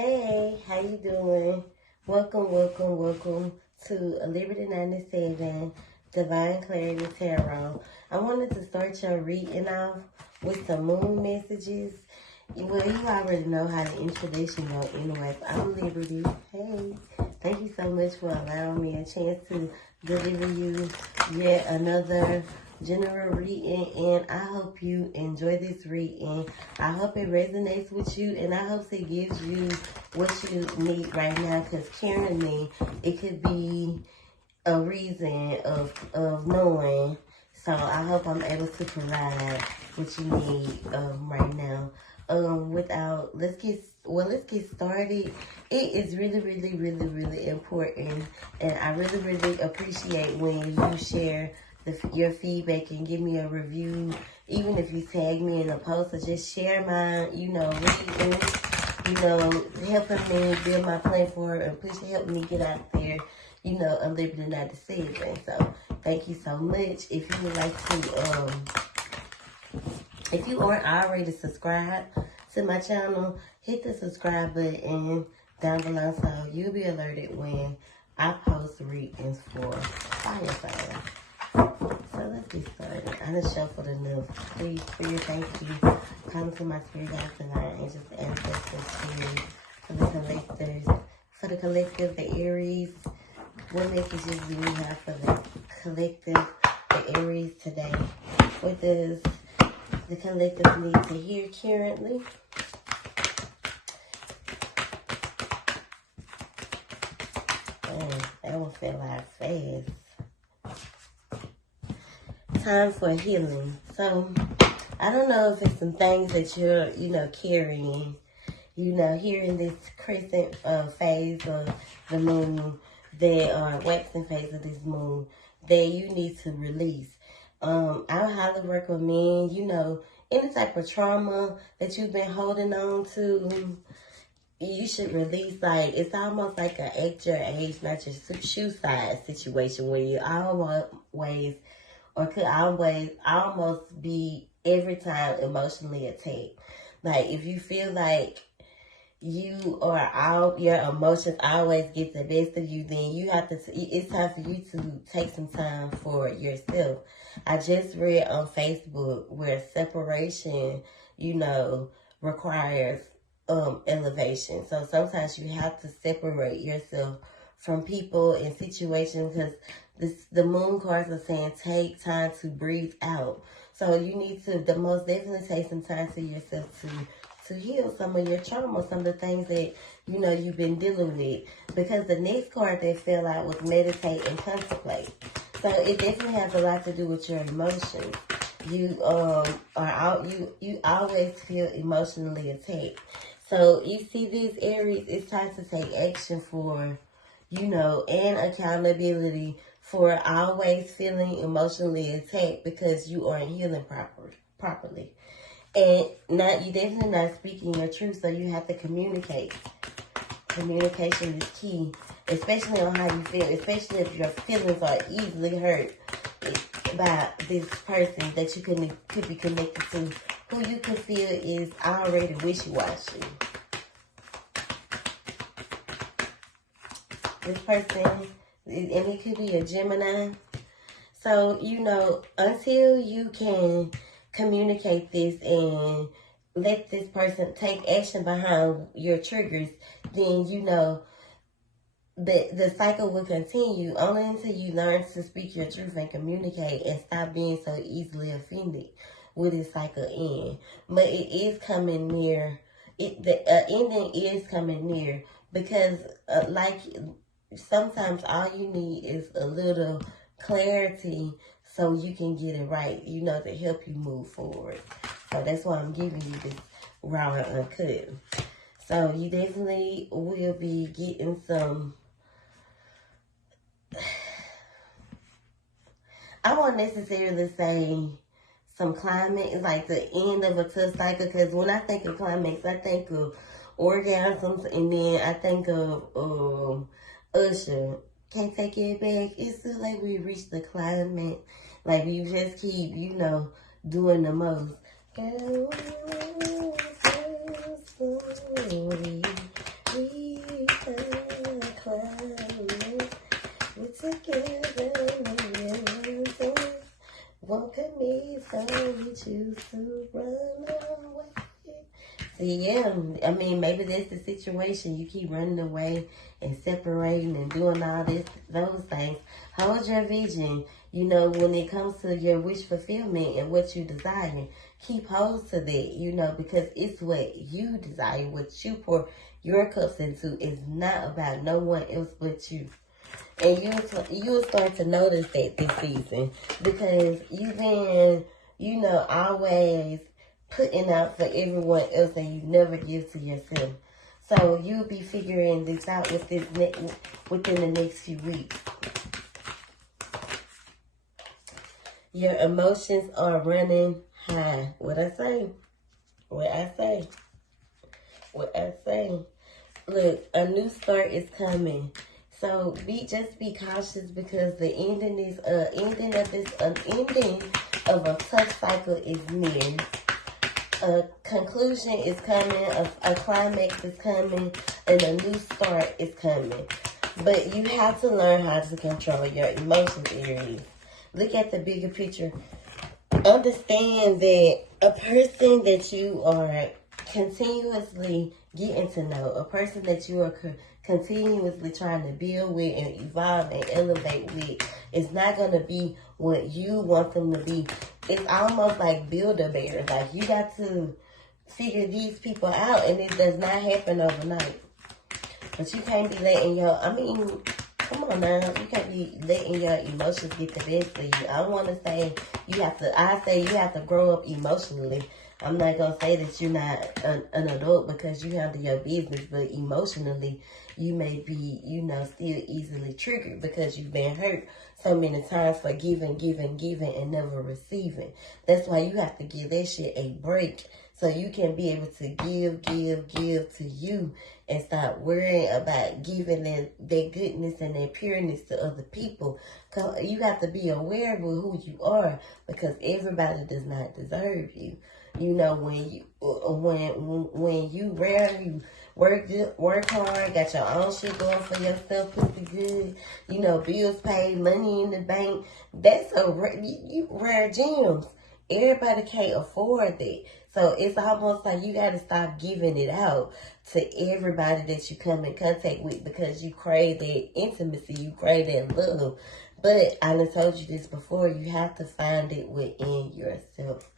Hey, how you doing? Welcome to Liberty 97 Divine Clarity Tarot. I wanted to start your reading off with some moon messages. Well, you already know how the introduction goes anyway. I'm Liberty. Hey, thank you so much for allowing me a chance to deliver you yet another general reading, and I hope you enjoy this reading. I hope it resonates with you, and I hope it gives you what you need right now, because currently it could be a reason of knowing. So I hope I'm able to provide what you need right now. Let's get started. It is really important, and I really appreciate when you share your feedback and give me a review, even if you tag me in a post or just share my, reading, helping me build my platform and push help me get out there, I'm Liberty 97. So thank you so much. If you would like to, if you aren't already subscribed to my channel, hit the subscribe button down below so you'll be alerted when I post readings for fire signs. So let's get started. I just shuffled enough. Please, spirit, thank you. Come to my spirit guides and our angels, ancestors, spirit, for the collective, the Aries. What messages do we have for the collective, the Aries today? What does the collective need to hear currently? That one fell out fast. Time for healing. So, I don't know if it's some things that you're, carrying, here in this crescent phase of the moon, waxing phase of this moon, that you need to release. I highly recommend, any type of trauma that you've been holding on to, you should release. Like, it's almost like an act your age, not your shoe size situation where you always, or could always almost be every time emotionally attacked. Like, if you feel like your emotions always get the best of you, then you have to, it's time for you to take some time for yourself. I just read on Facebook where separation, requires elevation. So sometimes you have to separate yourself from people and situations, because the moon cards are saying take time to breathe out. So you need to most definitely take some time to yourself to heal some of your trauma, some of the things that, you've been dealing with. Because the next card that fell out was meditate and contemplate. So it definitely has a lot to do with your emotions. You always feel emotionally attacked. So you see this, Aries, it's time to take action for, and accountability for always feeling emotionally attacked because you aren't healing properly. And you definitely not speaking your truth, so you have to communicate. Communication is key, especially on how you feel, especially if your feelings are easily hurt by this person that you could be connected to, who you could feel is already wishy-washy. This person, and it could be a Gemini. So, until you can communicate this and let this person take action behind your triggers, then, the cycle will continue only until you learn to speak your truth and communicate and stop being so easily offended with this cycle end. But it is coming near. The ending is coming near, because sometimes all you need is a little clarity so you can get it right, to help you move forward. So that's why I'm giving you this raw and uncut. So you definitely will be getting some, I won't necessarily say some climax, like the end of a tough cycle, because when I think of climax, I think of orgasms, and then I think of Usher, Can't Take It Back. It's still like we reached the climax. Like, you just keep, doing the most. Girl, so slowly, Yeah, I mean, maybe that's the situation. You keep running away and separating and doing all those things. Hold your vision. You know, when it comes to your wish fulfillment and what you desire, keep hold to that, you know, because it's what you desire, what you pour your cups into. Is not about no one else but you. And you'll start to notice that this season, because you've been, you know, always putting out for everyone else and you never give to yourself. So you'll be figuring this out within the next few weeks. Your emotions are running high. What I say? Look, a new start is coming. So just be cautious, because the ending of a tough cycle is near. A conclusion is coming, a climax is coming, and a new start is coming. But you have to learn how to control your emotions, Aries. Look at the bigger picture. Understand that a person that you are continuously getting to know, a person that you are continuously trying to build with and evolve and elevate with, is not going to be what you want them to be. It's almost like Build-A-Bear. Like, you got to figure these people out, and it does not happen overnight. But you can't be letting come on now, you can't be letting your emotions get the best of you. I want to say I say you have to grow up emotionally. I'm not going to say that you're not an adult because you handle your business, but emotionally, you may be, you know, still easily triggered because you've been hurt so many times for giving, and never receiving. That's why you have to give that shit a break, so you can be able to give to you and stop worrying about giving that goodness and that pureness to other people. You have to be aware of who you are, because everybody does not deserve you. You know, when you rarely work hard, got your own shit going for yourself, pretty good, you know, bills paid, money in the bank, that's rare gems. Everybody can't afford that. So it's almost like you got to stop giving it out to everybody that you come in contact with, because you crave that intimacy, you crave that love. But I done told you this before, you have to find it within yourself.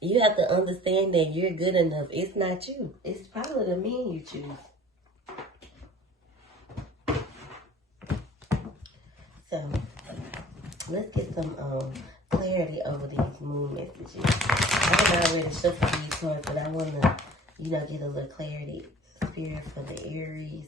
You have to understand that you're good enough. It's not you. It's probably the men you choose. So, let's get some clarity over these moon messages. I done already shuffled these cards, but I want to, you know, get a little clarity. Spirit for the Aries.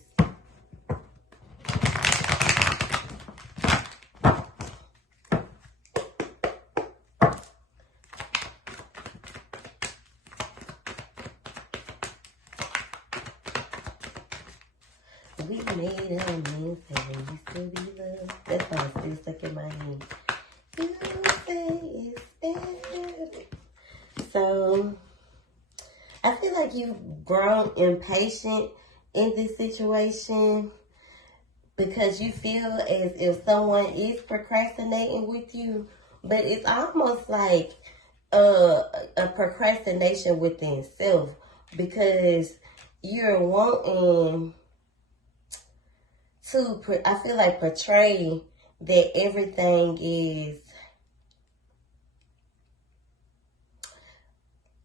We made amends, and you still be loved. That song still stuck in my head. You say it's better. So, I feel like you've grown impatient in this situation, because you feel as if someone is procrastinating with you, but it's almost like a procrastination within self, because you're wanting to, I feel like, portray that everything is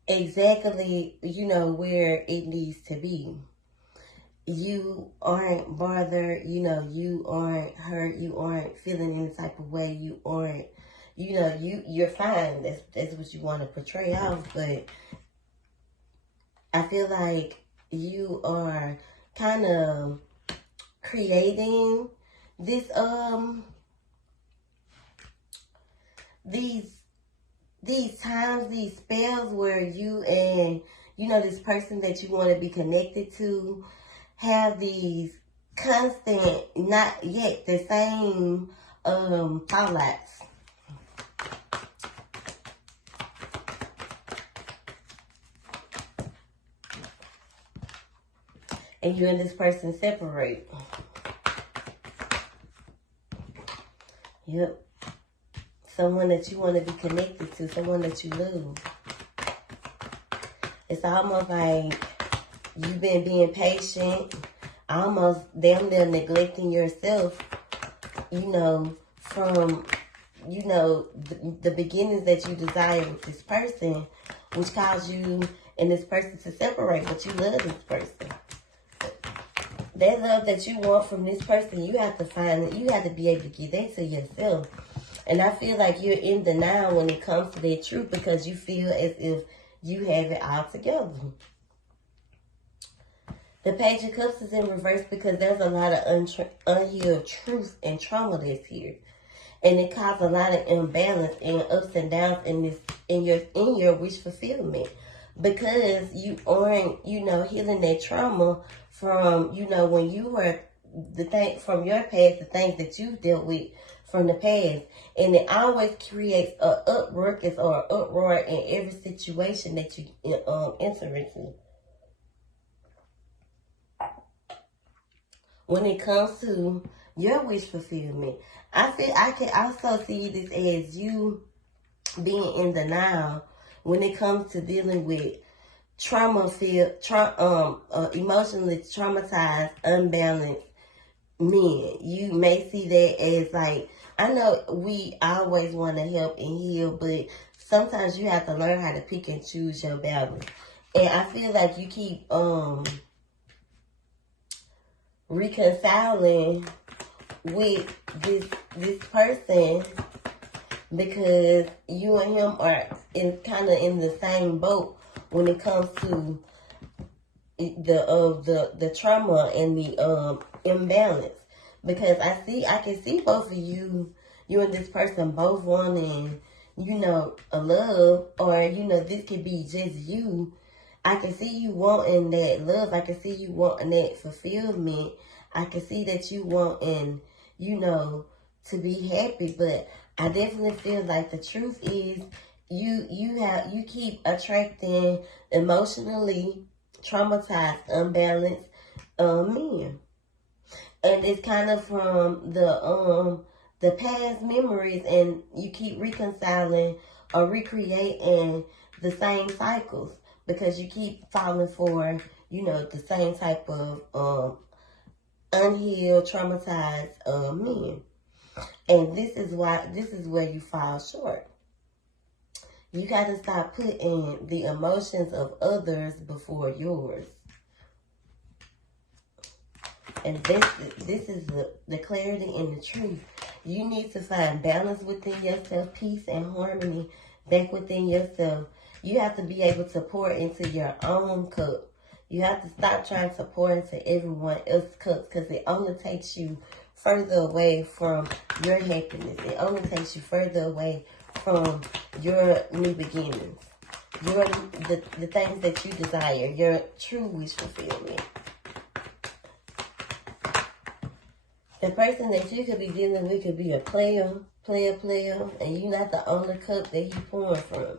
exactly, you know, where it needs to be. You aren't bothered, you know, you aren't hurt, you aren't feeling any type of way, you aren't, you know, you're fine. That's what you want to portray off, but I feel like you are kind of creating this these times, these spells where you and, you know, this person that you want to be connected to have these constant, not yet the same thoughts. And you and this person separate. Yep. someone that you want to be connected to, someone that you love. It's almost like you've been being patient, almost damn near neglecting yourself, you know, from, you know, the beginnings that you desire with this person, which caused you and this person to separate, but you love this person. That love that you want from this person, you have to find it. You have to be able to give that to yourself. And I feel like you're in denial when it comes to that truth because you feel as if you have it all together. The Page of Cups is in reverse because there's a lot of unhealed truth and trauma that's here. And it causes a lot of imbalance and ups and downs in your wish fulfillment. Because you aren't, you know, healing that trauma from, you know, when you were from your past, the things that you've dealt with from the past. And it always creates a ruckus or an uproar in every situation that you enter into. When it comes to your wish fulfillment, I can also see this as you being in denial when it comes to dealing with emotionally traumatized, unbalanced men. You may see that as like, I know we always want to help and heal, but sometimes you have to learn how to pick and choose your balance. And I feel like you keep reconciling with this person because you and him are kind of in the same boat when it comes to the trauma and the imbalance. Because I can see both of you and this person both wanting, you know, a love, or, you know, this could be just you. I can see you wanting that love. I can see you wanting that fulfillment. I can see that you wanting, you know, to be happy. But I definitely feel like the truth is you keep attracting emotionally traumatized, unbalanced men. And it's kind of from the past memories, and you keep reconciling or recreating the same cycles because you keep falling for, you know, the same type of unhealed, traumatized men. And this is where you fall short. You got to stop putting the emotions of others before yours. And this is the clarity and the truth. You need to find balance within yourself, peace and harmony back within yourself. You have to be able to pour into your own cup. You have to stop trying to pour into everyone else's cups because it only takes you further away from your happiness. It only takes you further away from your new beginnings. The things that you desire, your true wish fulfillment. The person that you could be dealing with could be a player, and you're not the only cup that he's pouring from.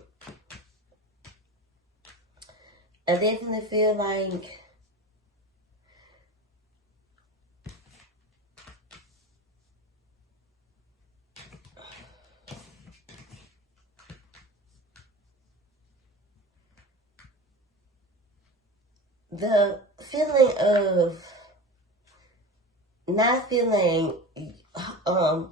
I definitely feel like the feeling of not feeling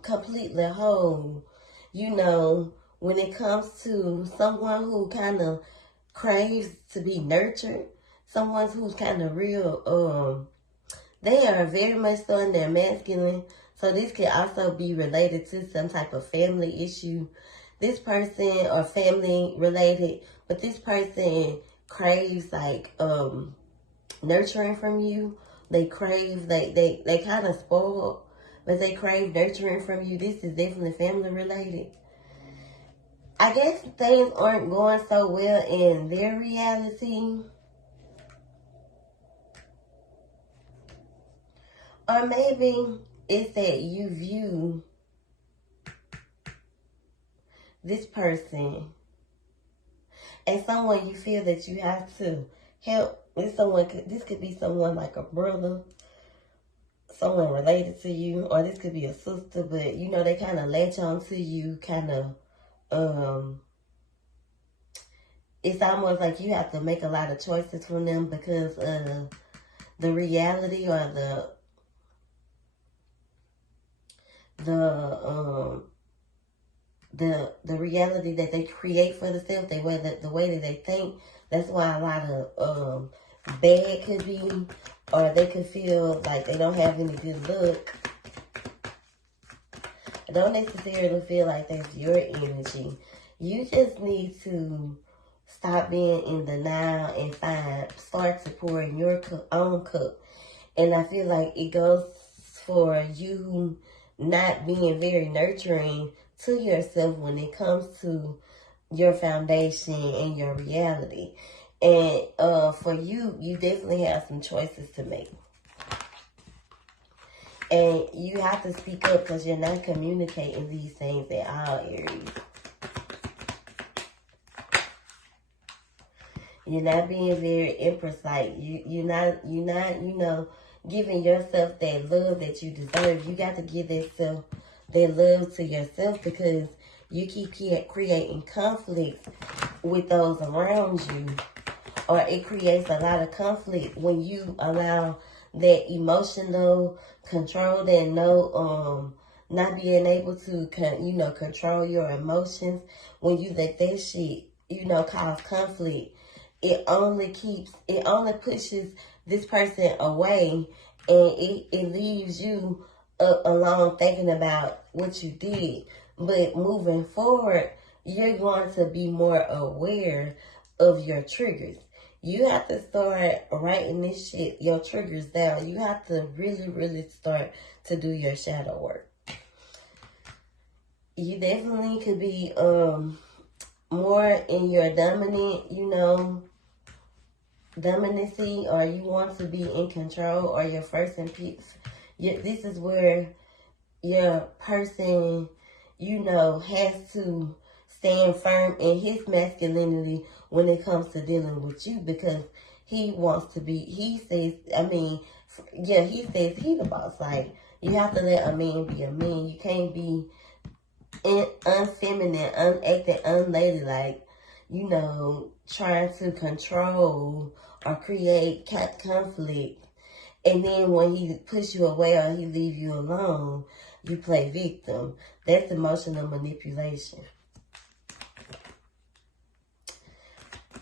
completely whole, you know, when it comes to someone who kind of craves to be nurtured, someone who's kind of real, they are very much so in their masculine, so this could also be related to some type of family issue. This person or family related, but this person craves like nurturing from you. They crave, they kind of spoiled, but they crave nurturing from you. This is definitely family related. I guess things aren't going so well in their reality. Or maybe it's that you view this person as someone you feel that you have to help. This could be someone like a brother, someone related to you, or this could be a sister, but you know, they kind of latch on to you, kind of, it's almost like you have to make a lot of choices from them because of the reality or the reality that they create for themselves, the way that they think. That's why a lot of bad could be, or they could feel like they don't have any good luck. I don't necessarily feel like that's your energy. You just need to stop being in denial and start to pour in your own cup. And I feel like it goes for you not being very nurturing to yourself when it comes to your foundation and your reality. And for you, you definitely have some choices to make. And you have to speak up because you're not communicating these things at all, Aries. You're not being very Empress-like. You're not, you know, giving yourself that love that you deserve. You got to give that love to yourself, because you keep creating conflict with those around you. Or it creates a lot of conflict when you allow that emotional control, that not being able to, control your emotions. When you let that shit, cause conflict, it only pushes this person away, and it leaves you alone thinking about what you did. But moving forward, you're going to be more aware of your triggers. You have to start writing this shit, your triggers down. You have to really, really start to do your shadow work. You definitely could be more in your dominancy, or you want to be in control, or your first and peace. This is where your person, has to stand firm in his masculinity when it comes to dealing with you, because he wants to be, he says he the boss. Like, you have to let a man be a man. You can't be unfeminine, unacting, unladylike, trying to control or create conflict. And then when he push you away or he leave you alone, you play victim. That's emotional manipulation.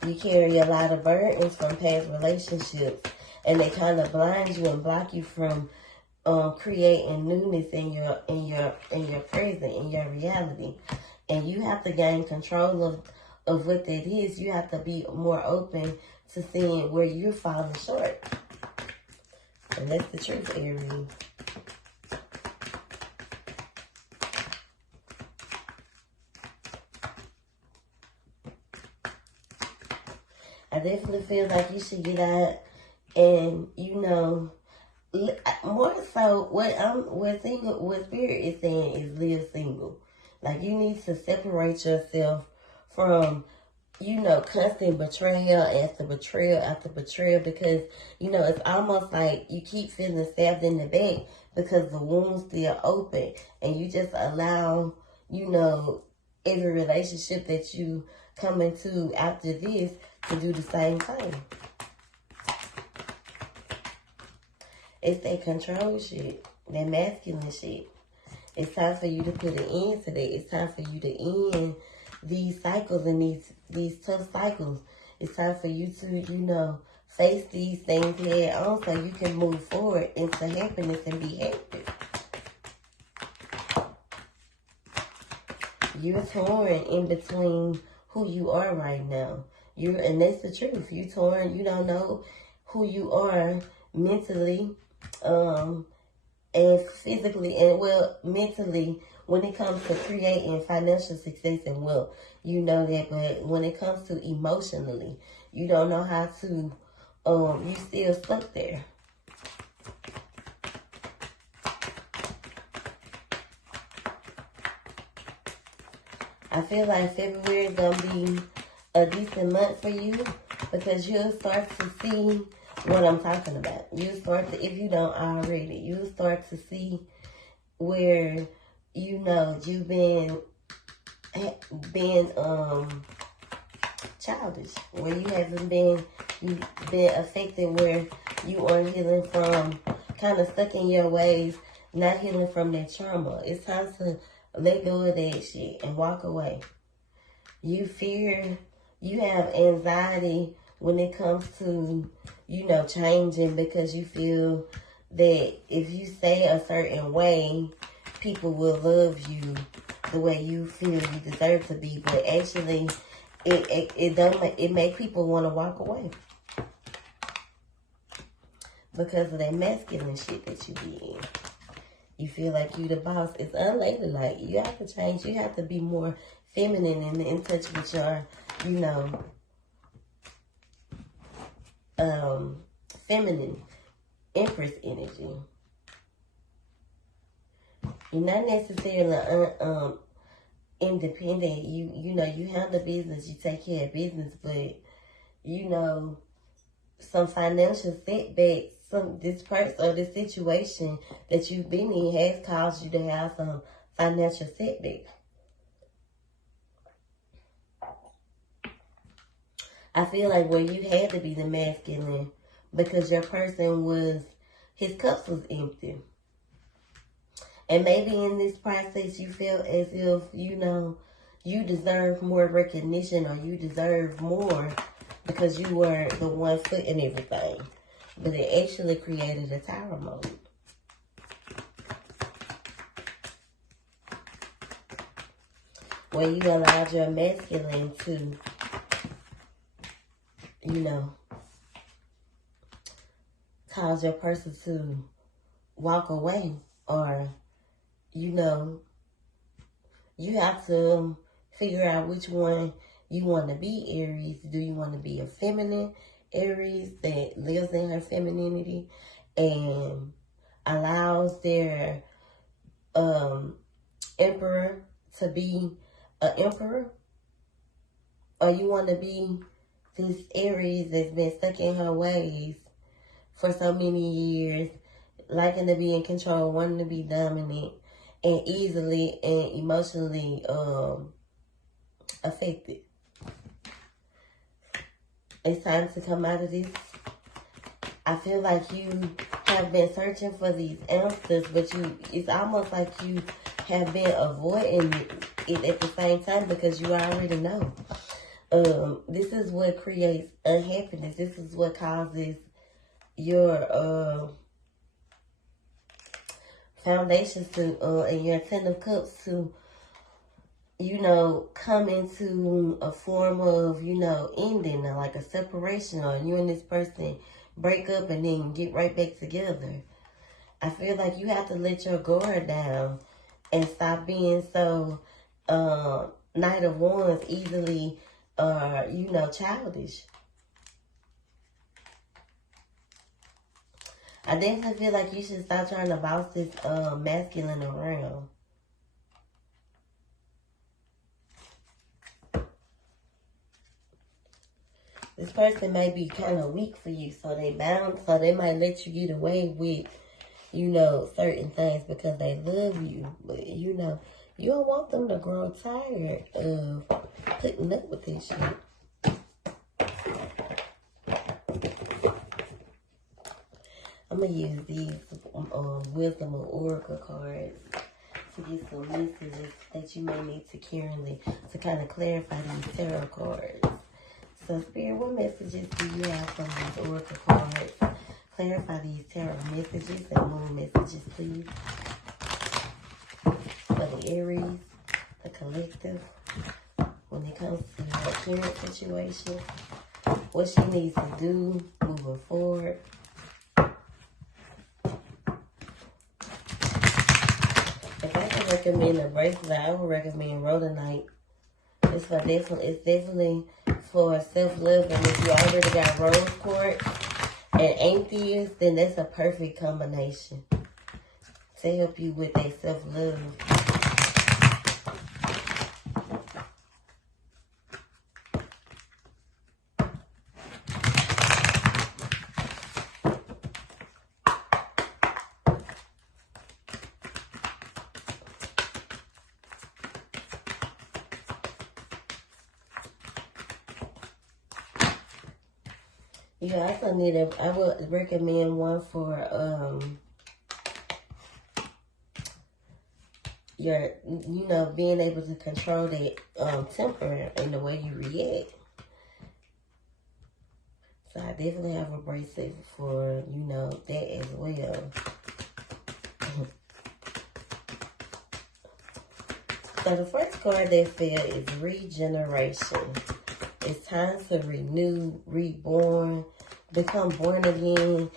You carry a lot of burdens from past relationships, and they kind of blind you and block you from creating newness in your present, in your reality. And you have to gain control of what that is. You have to be more open to seeing where you're falling short. And that's the truth, Aries. I definitely feel like you should get out and, more so what Spirit is saying is live single. Like, you need to separate yourself from, constant betrayal after betrayal after betrayal, because, it's almost like you keep feeling stabbed in the back because the wound's still open, and you just allow, every relationship that you come into after this to do the same thing. It's that control shit, that masculine shit. It's time for you to put an end to that. It's time for you to end these cycles and these tough cycles. It's time for you to, face these things head on so you can move forward into happiness and be happy. You're torn in between who you are right now. And that's the truth. You're torn. You don't know who you are mentally, and physically, and mentally, when it comes to creating financial success and wealth, you know that. But when it comes to emotionally, you don't know how to, you still stuck there. I feel like February is going to be a decent month for you, because you'll start to see what I'm talking about. You start to, if you don't already, you start to see where, you know, you've been childish, where you haven't been, you've been affected, where you aren't healing from, kind of stuck in your ways, not healing from that trauma. It's time to let go of that shit and walk away. You fear, you have anxiety when it comes to, you know, changing, because you feel that if you stay a certain way, people will love you the way you feel you deserve to be. But actually, it make people want to walk away because of that masculine shit that you be in. You feel like you the boss. It's unladylike. You have to change. You have to be more feminine and in touch with your, you know, feminine empress energy. You're not necessarily independent. You know, you handle business, you take care of business, but you know, some financial setbacks, this person or this situation that you've been in has caused you to have some financial setbacks. I feel like where you had to be the masculine because your person was, his cups was empty. And maybe in this process you felt as if, you know, you deserve more recognition, or you deserve more because you were the one footing everything. But it actually created a tower mode. Where you allowed your masculine to, you know, cause your person to walk away, or, you know, you have to figure out which one you want to be, Aries. Do you want to be a feminine Aries that lives in her femininity and allows their emperor to be an emperor? Or you want to be this Aries that's been stuck in her ways for so many years, liking to be in control, wanting to be dominant, and easily and emotionally affected? It's time to come out of this. I feel like you have been searching for these answers, but it's almost like you have been avoiding it at the same time because you already know. This is what creates unhappiness. This is what causes your foundations to and your Ten of Cups to, you know, come into a form of, you know, ending, or like a separation, or you and this person break up and then get right back together. I feel like you have to let your guard down and stop being so Knight of Wands, easily, you know, childish. I definitely feel like you should stop trying to boss this masculine around. This person may be kind of weak for you, so they might let you get away with, you know, certain things because they love you. But, you know, you don't want them to grow tired of putting up with this shit. I'm going to use these Wisdom of Oracle cards to get some messages that you may need to kind of clarify these tarot cards. So, Spirit, what messages do you have from these Oracle cards? Clarify these tarot messages and moon messages, please. For the Aries, the collective, when it comes to her current situation, what she needs to do moving forward. If I could recommend a bracelet, I would recommend rhodonite. It's definitely for self-love, and if you already got rose quartz and amethyst, then that's a perfect combination to help you with that self-love. You also need I would recommend one for your, being able to control that temper and the way you react. So I definitely have a bracelet for, that as well. So the first card that fell is regeneration. It's time to renew, reborn, become born again.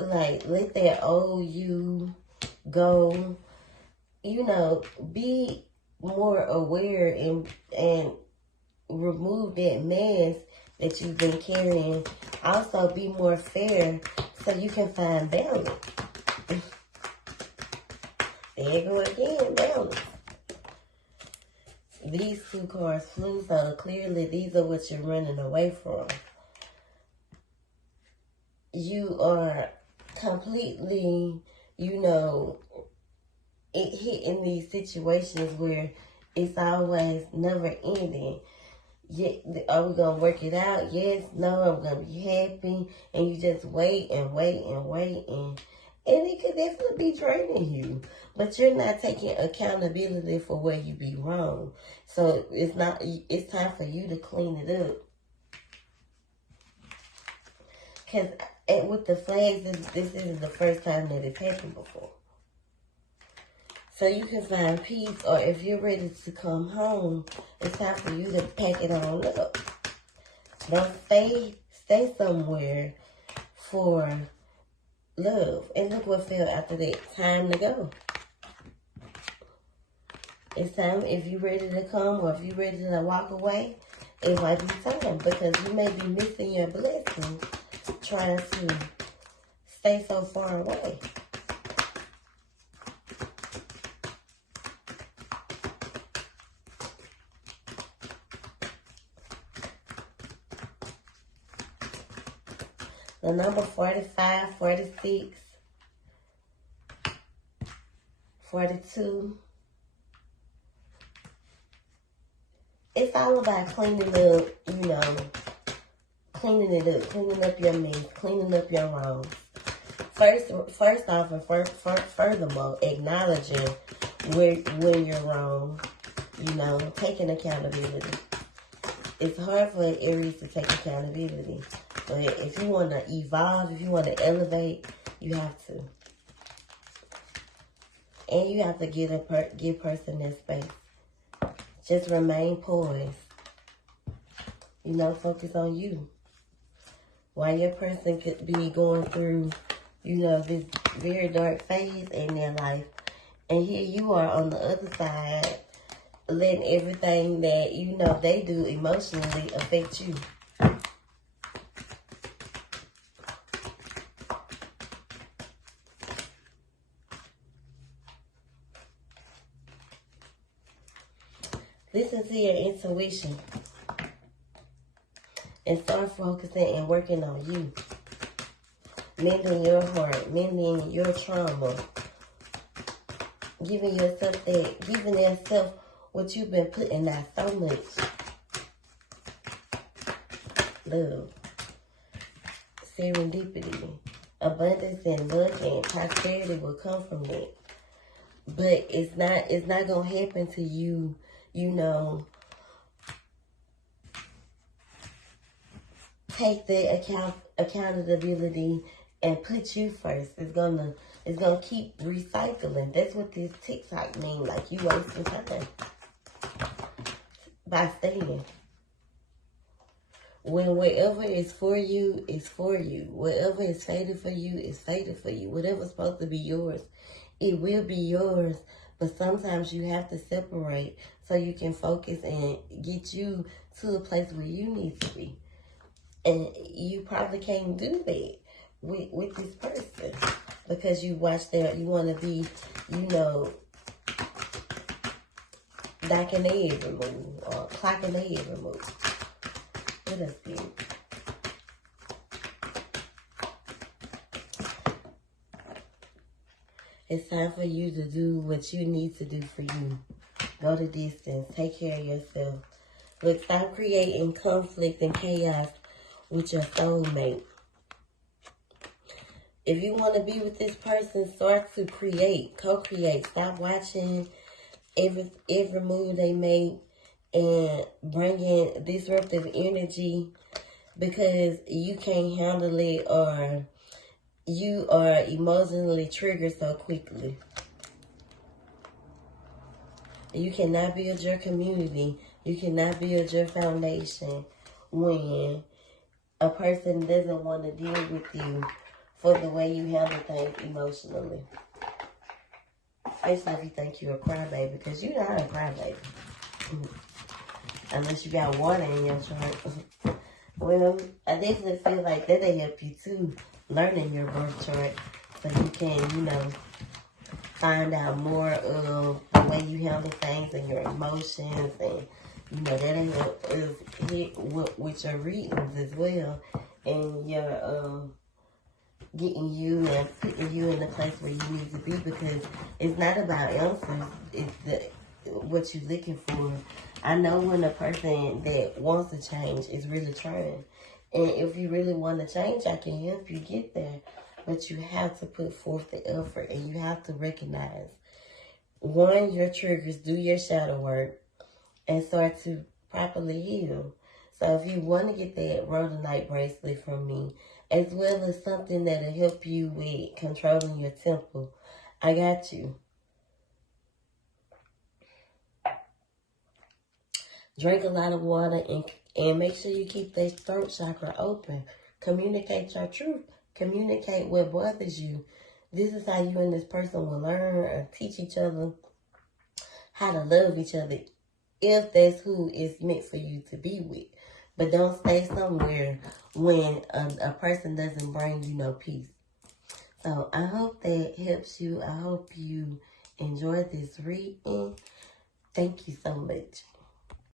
Like, let that old you go. Be more aware and remove that mask that you've been carrying. Also, be more fair so you can find balance. There you go again, balance. These two cards flew, so clearly these are what you're running away from. You are completely, hitting these situations where it's always never ending. Are we going to work it out? Yes, no, I'm going to be happy. And you just wait and wait and wait. And it could definitely be draining you. But you're not taking accountability for where you be wrong. So it's time for you to clean it up. Because with the flags, this isn't the first time that it's happened before. So you can find peace, or if you're ready to come home, it's time for you to pack it all up. Don't stay somewhere for love. And look what fell after that. Time to go. It's time, if you're ready to come or if you're ready to walk away, it might be time, because you may be missing your blessing trying to stay so far away. The number 45, 46, 42. It's all about cleaning up, cleaning it up, cleaning up your mess, cleaning up your wrongs. First off, and furthermore, acknowledging when you're wrong, taking accountability. It's hard for Aries to take accountability. But if you want to evolve, if you want to elevate, you have to. And you have to give person that space. Just remain poised. Focus on you. While your person could be going through, this very dark phase in their life. And here you are on the other side, letting everything that, they do emotionally affect you. Listen to your intuition and start focusing and working on you. Mending your heart, mending your trauma. Giving yourself what you've been putting out so much. Love. Serendipity. Abundance and luck and prosperity will come from that. But it's not gonna happen to you, take the accountability and put you first. It's gonna keep recycling. That's what this TikTok means. Like, you wasting time by staying. When whatever is for you is for you. Whatever is fated for you is fated for you. Whatever's supposed to be yours, it will be yours. But sometimes you have to separate so you can focus and get you to the place where you need to be. And you probably can't do that with this person, because you want to be, docking their every move or clocking their every move. Let us be. It's time for you to do what you need to do for you. Go the distance. Take care of yourself. Look, stop creating conflict and chaos with your soulmate. If you want to be with this person, start to create, co-create. Stop watching every move they make and bringing disruptive energy because you can't handle it or you are emotionally triggered so quickly. You cannot build your community. You cannot build your foundation when a person doesn't want to deal with you for the way you handle things emotionally. Especially if you think you're a crybaby, because you're not a crybaby. Unless you got water in your chart. Well, I definitely feel like that'll help you too, learning your birth chart. So you can, find out more of the way you handle things and your emotions, and that'll help us hit with your readings as well, and your getting you and putting you in the place where you need to be, because it's not about answers, it's what you're looking for. I know when a person that wants to change is really trying, and if you really want to change, I can help you get there. But you have to put forth the effort, and you have to recognize, one, your triggers, do your shadow work, and start to properly heal. So if you want to get that rhodonite bracelet from me, as well as something that'll help you with controlling your temple, I got you. Drink a lot of water and make sure you keep that throat chakra open. Communicate your truth. Communicate what bothers you. This is how you and this person will learn or teach each other how to love each other, if that's who is meant for you to be with. But don't stay somewhere when a person doesn't bring you no peace. So I hope that helps you. I hope you enjoyed this reading. Thank you so much.